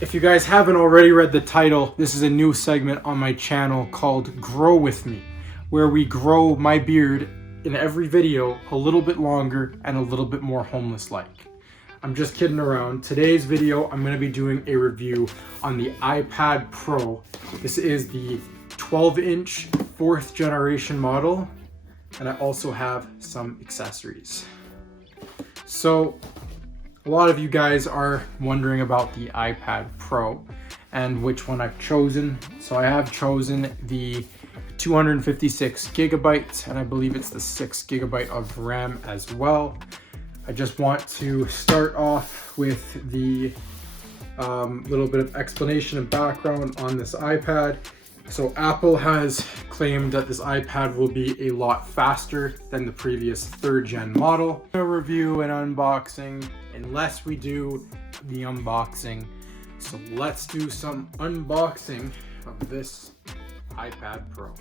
If you guys haven't already read the title, this is a new segment on my channel called Grow With Me, where we grow my beard in every video a little bit longer and a little bit more homeless-like. I'm just kidding around. Today's video, I'm going to be doing a review on the iPad Pro. This is the 12-inch 4th generation model, and I also have some accessories. So, a lot of you guys are wondering about the iPad Pro and which one I've chosen. So I have chosen the 256 gigabytes, and I believe it's the 6 gigabyte of RAM as well. I just want to start off with the little bit of explanation and background on this iPad. So Apple has claimed that this iPad will be a lot faster than the previous 3rd gen model. A review and unboxing, unless we do the unboxing. So let's do some unboxing of this iPad Pro.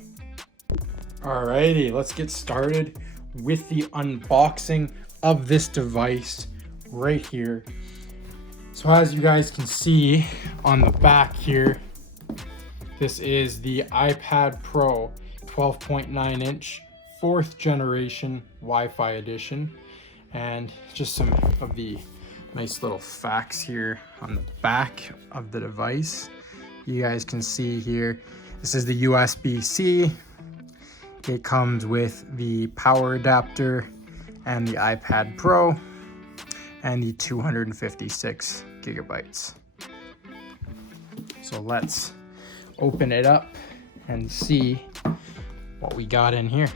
Alrighty, let's get started with the unboxing of this device right here. So as you guys can see on the back here, this is the iPad Pro 12.9 inch 4th generation Wi-Fi edition, and just some of the nice little facts here on the back of the device. You guys can see here, this is the USB-C. It comes with the power adapter and the iPad Pro and the 256 gigabytes. So let's open it up and see what we got in here.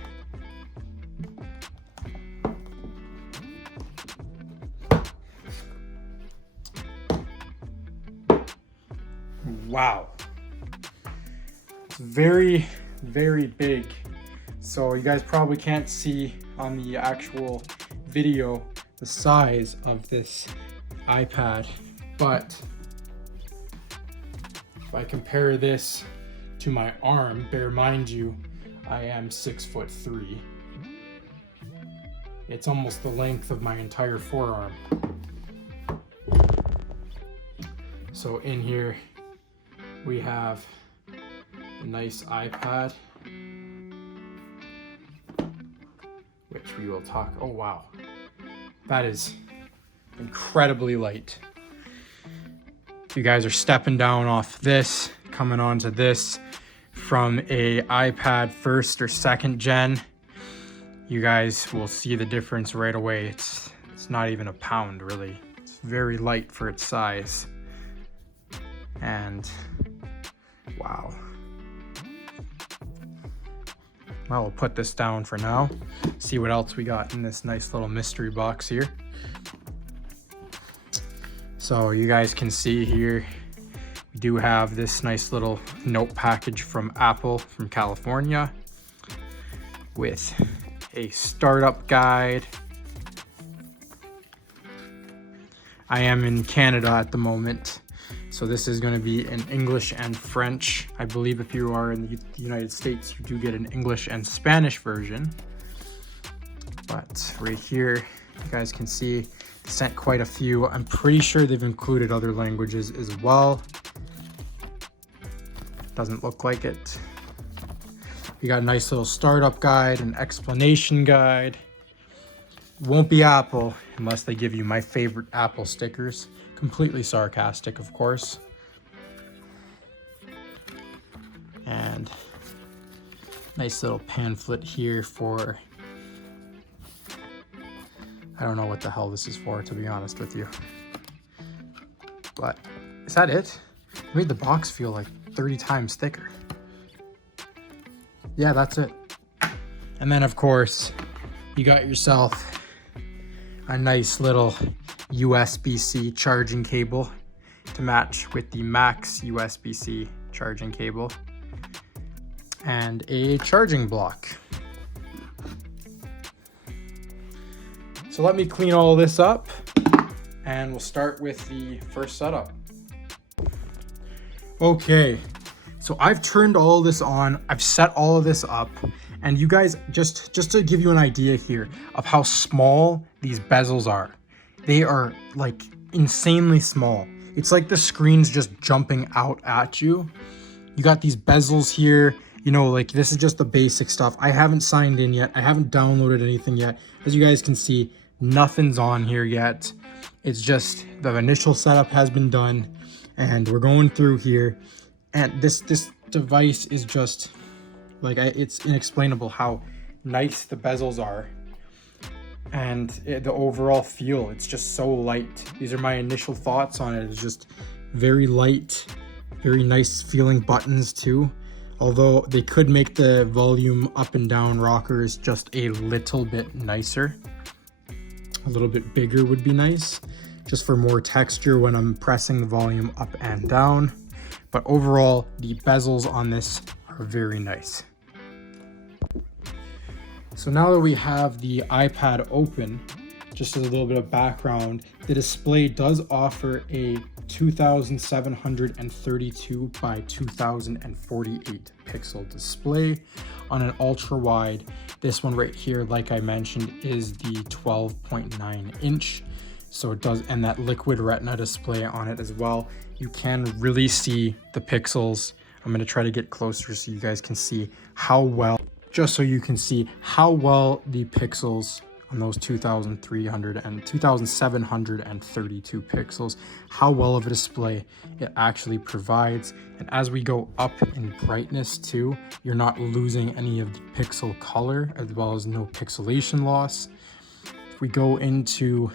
Wow, it's very, very big. So you guys probably can't see on the actual video the size of this iPad, but if I compare this to my arm, bear mind you, I am 6'3". It's almost the length of my entire forearm. So in here we have a nice iPad, which we will talk. Oh wow, that is incredibly light. You guys are stepping down off this, coming onto this from a iPad 1st or 2nd gen. You guys will see the difference right away. It's not even a pound really. It's very light for its size. And wow. Well, we'll put this down for now. See what else we got in this nice little mystery box here. So you guys can see here, we do have this nice little note package from Apple from California with a startup guide. I am in Canada at the moment, so this is going to be in English and French. I believe if you are in the United States, you do get an English and Spanish version. But right here, you guys can see, sent quite a few. I'm pretty sure they've included other languages as well. Doesn't look like it. We got a nice little startup guide, an explanation guide. Won't be Apple unless they give you my favorite Apple stickers. Completely sarcastic, of course. And nice little pamphlet here for, I don't know what the hell this is for, to be honest with you. But is that it? It made the box feel like 30 times thicker. Yeah, that's it. And then of course, you got yourself a nice little USB-C charging cable to match with the Max USB-C charging cable, and a charging block. So let me clean all this up and we'll start with the first setup. Okay, so I've turned all this on, I've set all of this up, and you guys, just to give you an idea here of how small these bezels are. They are like insanely small. It's like the screen's just jumping out at you. You got these bezels here. You know, like this is just the basic stuff. I haven't signed in yet. I haven't downloaded anything yet. As you guys can see, nothing's on here yet. It's just the initial setup has been done and we're going through here. And this device is just like, it's inexplainable how nice the bezels are. And the overall feel, it's just so light. These are my initial thoughts on it. It's just very light, very nice feeling buttons too. Although they could make the volume up and down rockers just a little bit nicer. A little bit bigger would be nice, just for more texture when I'm pressing the volume up and down. But overall, the bezels on this are very nice. So now that we have the iPad open, just as a little bit of background, the display does offer a 2732 by 2048 pixel display on an ultra wide. This one right here, like I mentioned, is the 12.9 inch. So it does, and that liquid retina display on it as well. You can really see the pixels. I'm going to try to get closer so you guys can see how well, just so you can see how well the pixels on those 2732 pixels, how well of a display it actually provides. And as we go up in brightness too, you're not losing any of the pixel color, as well as no pixelation loss. If we go into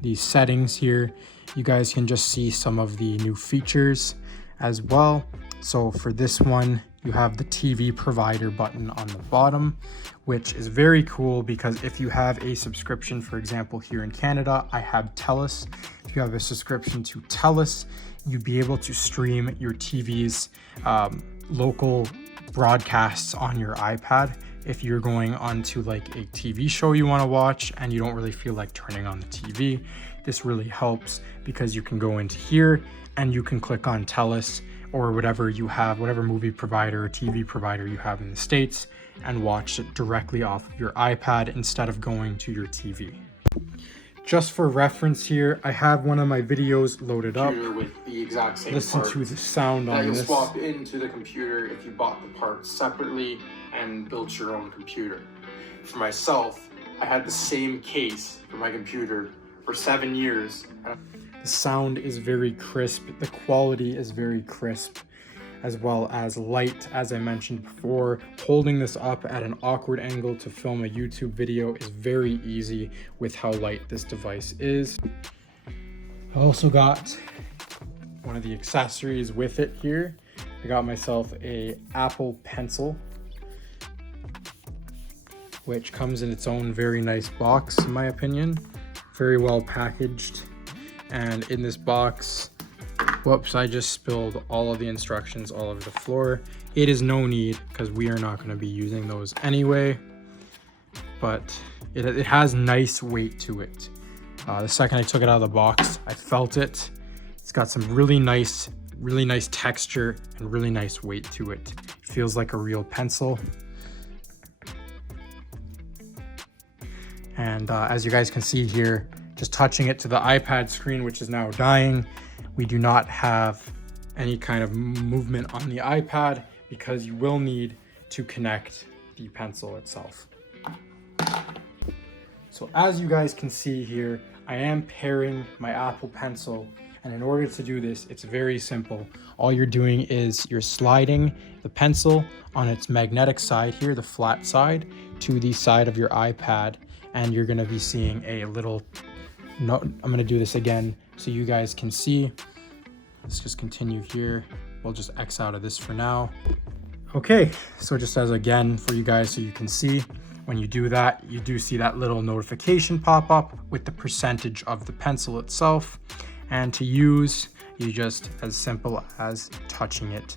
the settings here, you guys can just see some of the new features as well. So for this one, you have the TV provider button on the bottom, which is very cool because if you have a subscription, for example, here in Canada, I have TELUS. If you have a subscription to TELUS, you'd be able to stream your TV's local broadcasts on your iPad. If you're going onto like a TV show you want to watch and you don't really feel like turning on the TV, this really helps because you can go into here and you can click on TELUS or whatever you have, whatever movie provider or TV provider you have in the States, and watch it directly off of your iPad instead of going to your TV. Just for reference here, I have one of my videos loaded up. With the exact same Listen parts to the sound on that this. you'll swap into the computer if you bought the parts separately and built your own computer. For myself, I had the same case for my computer for 7 years. The sound is very crisp, the quality is very crisp, as well as light. As I mentioned before, holding this up at an awkward angle to film a YouTube video is very easy with how light this device is. I also got one of the accessories with it here. I got myself a Apple Pencil, which comes in its own very nice box, in my opinion. Very well packaged. And in this box, whoops, I just spilled all of the instructions all over the floor. It is no need because we are not going to be using those anyway, but it has nice weight to it. The second I took it out of the box, I felt it. It's got some really nice texture and really nice weight to it. It feels like a real pencil. And as you guys can see here, just touching it to the iPad screen, which is now dying, we do not have any kind of movement on the iPad because you will need to connect the pencil itself. So as you guys can see here, I am pairing my Apple Pencil, and in order to do this, it's very simple. All you're doing is you're sliding the pencil on its magnetic side here, the flat side, to the side of your iPad, and you're gonna be seeing a little note. I'm gonna do this again so you guys can see. Let's just continue here. We'll just X out of this for now. Okay, so just as again for you guys so you can see, when you do that, you do see that little notification pop up with the percentage of the pencil itself. And to use, you just as simple as touching it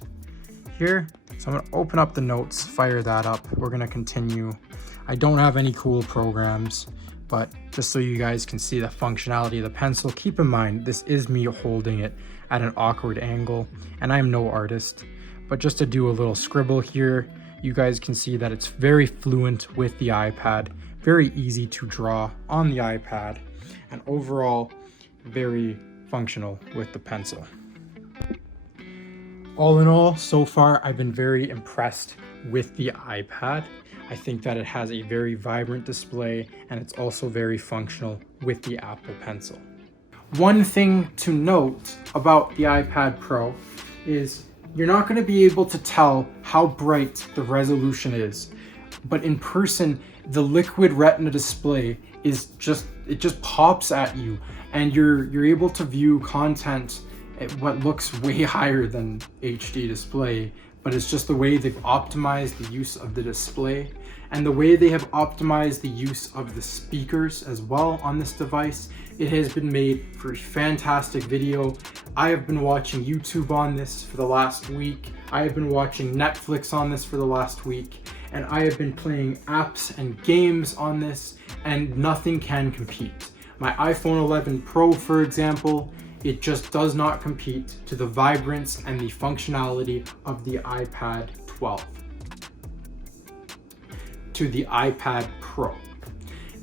here. So I'm gonna open up the notes, fire that up. We're gonna continue. I don't have any cool programs, but just so you guys can see the functionality of the pencil, keep in mind, this is me holding it at an awkward angle, and I'm no artist, but just to do a little scribble here, you guys can see that it's very fluent with the iPad, very easy to draw on the iPad, and overall, very functional with the pencil. All in all, so far I've been very impressed with the iPad. I think that it has a very vibrant display and it's also very functional with the Apple Pencil. One thing to note about the iPad Pro is you're not going to be able to tell how bright the resolution is, but in person the liquid retina display is just pops at you, and you're able to view content at what looks way higher than HD display, but it's just the way they've optimized the use of the display and the way they have optimized the use of the speakers as well on this device. It has been made for a fantastic video. I have been watching YouTube on this for the last week. I have been watching Netflix on this for the last week, and I have been playing apps and games on this, and nothing can compete. My iPhone 11 Pro, for example, it just does not compete to the vibrance and the functionality of the iPad 12. To the iPad Pro.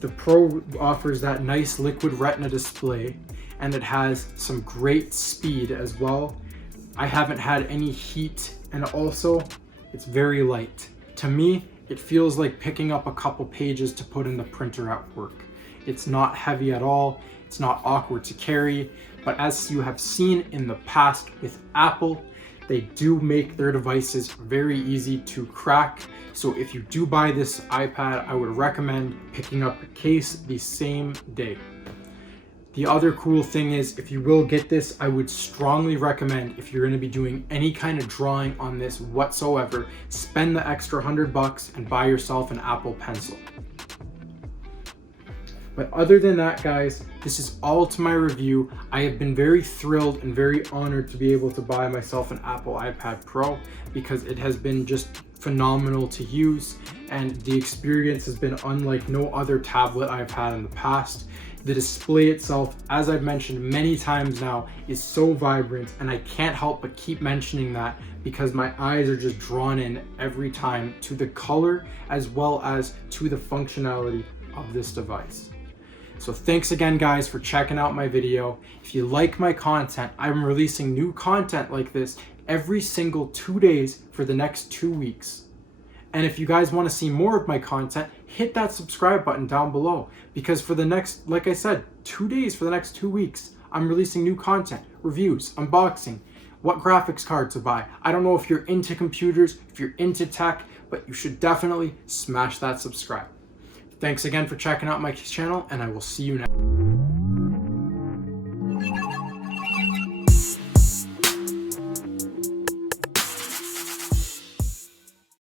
The Pro offers that nice liquid retina display, and it has some great speed as well. I haven't had any heat, and also it's very light. To me, it feels like picking up a couple pages to put in the printer at work. It's not heavy at all. It's not awkward to carry, but as you have seen in the past with Apple, they do make their devices very easy to crack. So if you do buy this iPad, I would recommend picking up a case the same day. The other cool thing is, if you will get this, I would strongly recommend, if you're going to be doing any kind of drawing on this whatsoever, spend the extra $100 and buy yourself an Apple Pencil. But other than that, guys, this is all to my review. I have been very thrilled and very honored to be able to buy myself an Apple iPad Pro because it has been just phenomenal to use, and the experience has been unlike no other tablet I've had in the past. The display itself, as I've mentioned many times now, is so vibrant, and I can't help but keep mentioning that because my eyes are just drawn in every time to the color as well as to the functionality of this device. So thanks again, guys, for checking out my video. If you like my content, I'm releasing new content like this every single 2 days for the next 2 weeks. And if you guys want to see more of my content, hit that subscribe button down below, because for the next, like I said, 2 days for the next 2 weeks, I'm releasing new content, reviews, unboxing, what graphics card to buy. I don't know if you're into computers, if you're into tech, but you should definitely smash that subscribe. Thanks again for checking out my channel, and I will see you next time.